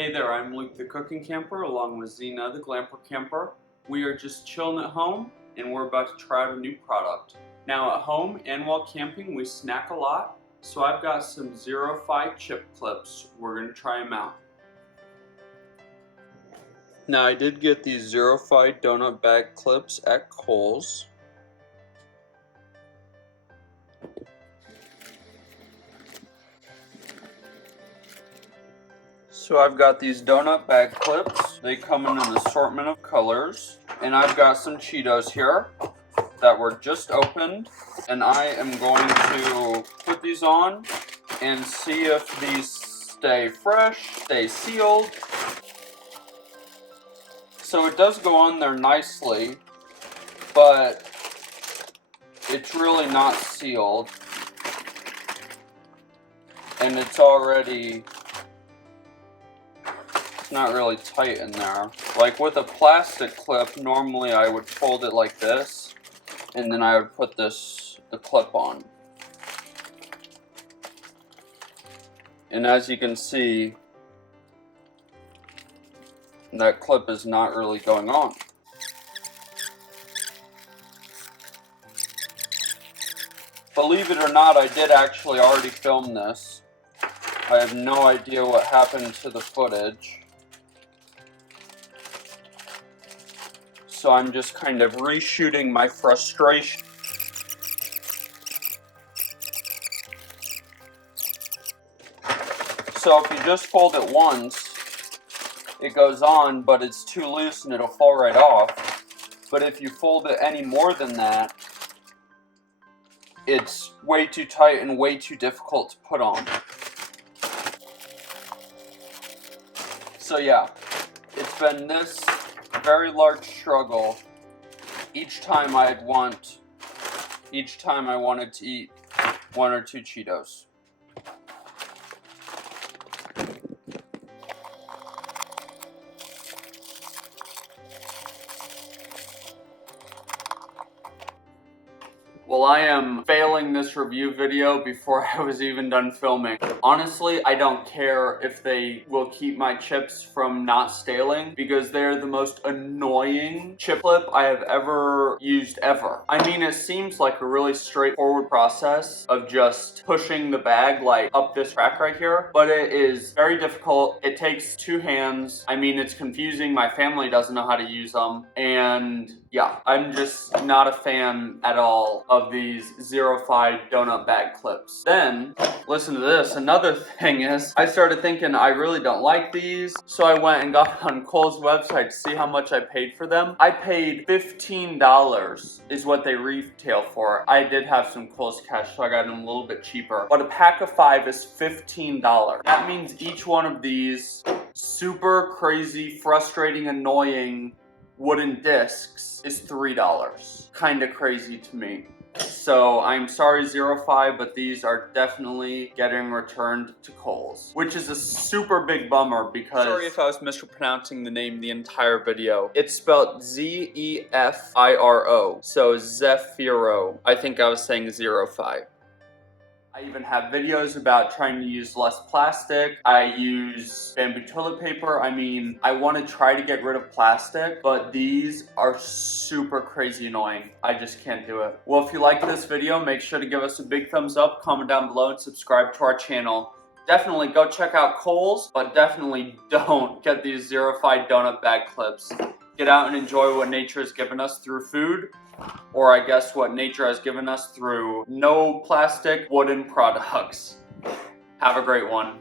Hey there, I'm Luke the Cooking Camper along with Zena the Glamper Camper. We are just chilling at home and we're about to try out a new product. Now at home and while camping we snack a lot, so I've got some ZEFIRO chip clips. We're going to try them out. Now I did get these ZEFIRO donut bag clips at Kohl's. So I've got these donut bag clips. They come in an assortment of colors. And I've got some Cheetos here that were just opened. And I am going to put these on and see if these stay fresh, stay sealed. So it does go on there nicely, but it's really not sealed. And it's already not really tight in there. Like with a plastic clip, normally I would fold it like this, and then I would put the clip on. And as you can see, that clip is not really going on. Believe it or not, I did actually already film this. I have no idea what happened to the footage. So I'm just kind of reshooting my frustration. So if you just fold it once, it goes on, but it's too loose and it'll fall right off. But if you fold it any more than that, it's way too tight and way too difficult to put on. So yeah, it's been this very large struggle each time I wanted to eat 1 or 2 Cheetos. Well, I am failing this review video before I was even done filming. Honestly, I don't care if they will keep my chips from not staling because they're the most annoying chip clip I have ever used ever. I mean, it seems like a really straightforward process of just pushing the bag like up this rack right here, but it is very difficult. It takes 2 hands. I mean, it's confusing. My family doesn't know how to use them, and yeah, I'm just not a fan at all of these ZEFIRO donut bag clips. Then, listen to this, another thing is, I started thinking I really don't like these, so I went and got on Kohl's website to see how much I paid for them. I paid $15 is what they retail for. I did have some Kohl's cash, so I got them a little bit cheaper. But a pack of 5 is $15. That means each one of these super crazy, frustrating, annoying wooden discs is $3. Kinda crazy to me. So I'm sorry ZEFIRO, but these are definitely getting returned to Kohl's, which is a super big bummer because... Sorry if I was mispronouncing the name the entire video. It's spelled Z-E-F-I-R-O, so ZEFIRO. I think I was saying ZEFIRO. I even have videos about trying to use less plastic. I use bamboo toilet paper. I mean, I want to try to get rid of plastic, but these are super crazy annoying. I just can't do it. Well, if you like this video, make sure to give us a big thumbs up, comment down below, and subscribe to our channel. Definitely go check out Kohl's, but definitely don't get these ZEFIRO donut bag clips. Get out and enjoy what nature has given us through food. Or I guess what nature has given us through no plastic wooden products. Have a great one.